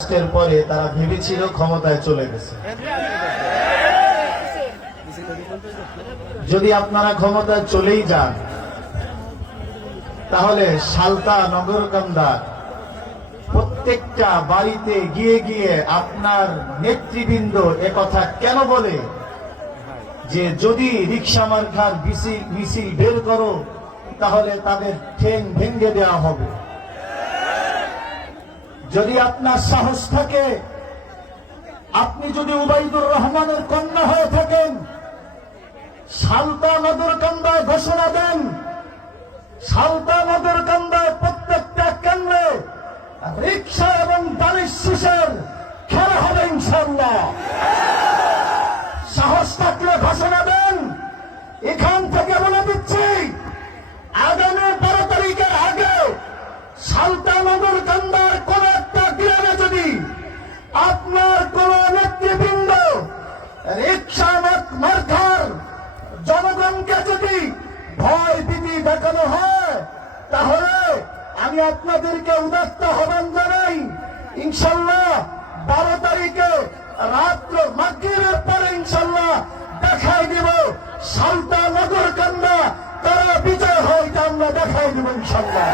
এর পরে তারা ভেবেছিল ক্ষমতায় চলে গেছে। যদি আপনারা ক্ষমতায় চলেই যান তাহলে সালতা নগরকান্দার প্রত্যেকটা বাড়িতে গিয়ে গিয়ে আপনার নেতৃবৃন্দ একথা কেন বলে যে যদি রিকশা মার্কার মিছিল বের করো তাহলে তাদের ঠ্যাং ভেঙে দেওয়া হবে। যদি আপনার সাহস থাকে, আপনি যদি উবাইদুর রহমানের কন্যা হয়ে থাকেন, সালতা নগরকান্দায় ঘোষণা দেন, সালতা নগরকান্দায় প্রত্যেকটা কেন্দ্রে রিকশা এবং দালিশ শীষের খেলা হবে ইনশাআল্লাহ। সাহস থাকলে ঘোষণা দেন। এখান থেকে বলে দিচ্ছি, আগামী 12 তারিখের আগে সালতা নগরকান্দার কোন একটা গ্রামে যদি আপনার কোন নেতৃবৃন্দ রিকশা মার্কার জনগণকে যদি ভয় ভীতি দেখানো হয়, তাহলে আমি আপনাদেরকে উদাত্ত আহ্বান জানাই, ইনশাল্লাহ 12 তারিখে রাত্র মাগরিবের পরে ইনশাল্লাহ দেখাই দিব সালতা নগরকান্দা তারা বিজয় হয়, এটা আমরা দেখাই দিব ইনশাল্লাহ।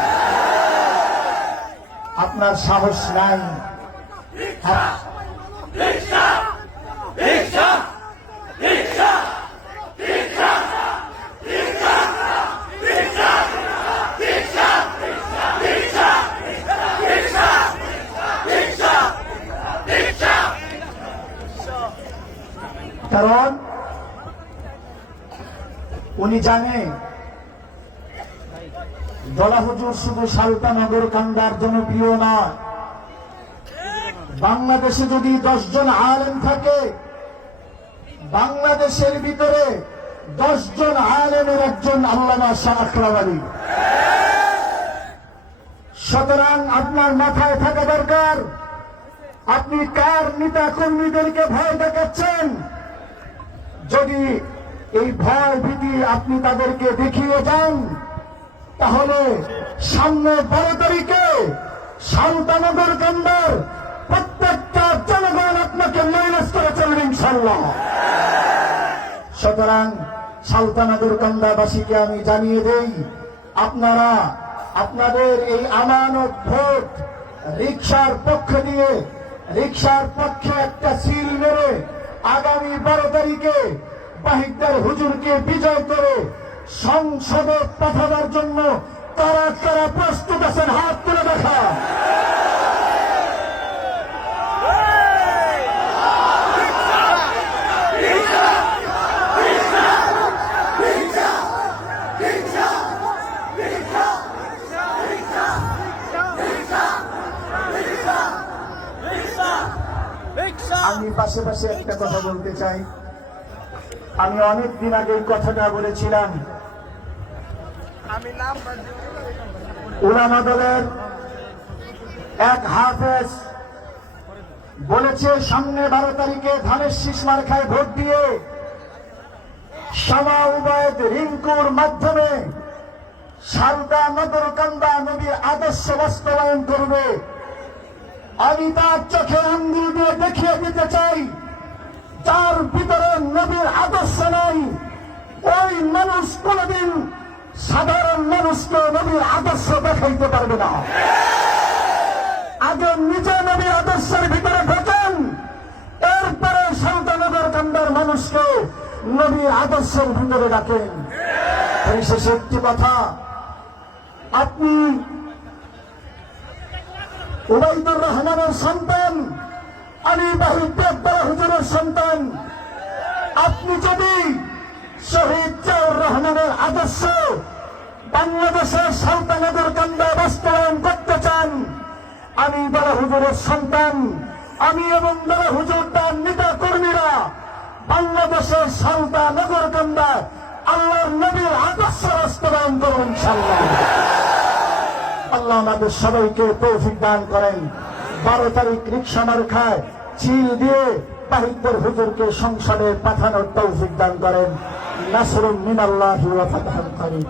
আপনার সাহস নাই। কারণ উনি জানে দলা হুজুর শুধু সালতা নগরকান্দার জনপ্রিয় নয়, বাংলাদেশে যদি 10 জন আলেম থাকে, বাংলাদেশের ভিতরে 10 জন আলেমের একজন আল্লামা শাহ আকরাম আলী। সুতরাং আপনার মাথায় থাকা দরকার, আপনি কার নেতা কর্মীদেরকে ভয় দেখাচ্ছেন। যদি এই ভয় ভীতি আপনি তাদেরকে দেখিয়ে যান, তাহলে সামনে 12 তারিখে সালতা নগরকান্দার প্রত্যেকটা জনগণ আপনাকে মাইনাস করে চলবে ইনশাআল্লাহ। সুতরাং সালতা নগরকান্দাবাসীকে আমি জানিয়ে দেই, আপনারা আপনাদের এই আমানত ভোট রিকশার পক্ষে দিয়ে, রিকশার পক্ষে একটা সিল মেরে আগামী 12 তারিখে বাহিদার হুজুরকে বিজয় করে সংসদে পাঠানোর জন্য কারা কারা প্রস্তুত আছেন হাত তুলে দেখা। আমি পাশাপাশি একটা কথা বলতে চাই। আমি অনেকদিন আগে এই কথাটা বলেছিলাম, উলামা দলের এক হাফেজ বলেছে সামনে 12 তারিখে ধানের শীষ মার্কায় ভোট দিয়ে শামা উবায়েদ রিঙ্কুর মাধ্যমে সালতা নগরকান্দা নবীর আদর্শ বাস্তবায়ন করবে। আমি তার চোখে আঙ্গুল দিয়ে দেখিয়ে দিতে চাই, যার ভিতরে নবীর আদর্শ নাই ওই মানুষ কোনদিন সাধারণ মানুষকে নবীর আদর্শ দেখাইতে পারবে না। আগে নিজে নবীর আদর্শের ভিতরে ঢোকেন, এরপরে সালতা নগরকান্দার মানুষকে নবীর আদর্শের ভিতরে ডাকেন। পরিশেষে একটি কথা, আপনি উবাইদুর রহমানের সন্তান, আমি বাহিদার হুজুরের সন্তান। আপনি যদি শহীদ জিয়াউর রহমানের আদর্শ বাংলাদেশের সালতা নগরকান্দা বাস্তবায়ন করতে চান, আমি বড় হুজুরের সন্তান, আমি এবং বড় হুজুর তার নেতা কর্মীরা বাংলাদেশের সালতা নগরকান্দা আল্লাহর নবীর আদর্শ বাস্তবায়ন করুন ইনশাআল্লাহ। আল্লাহ আমাদের সবাইকে তৌফিক দান করেন। 12 তারিখ রিকশা মার্কায় চিল দিয়ে বাহিদার হুজুরকে সংসদে পাঠানোর তৌফিক দান করেন। নাসরুম মিনাল্লাহি ওয়া ফাতহুন করিব।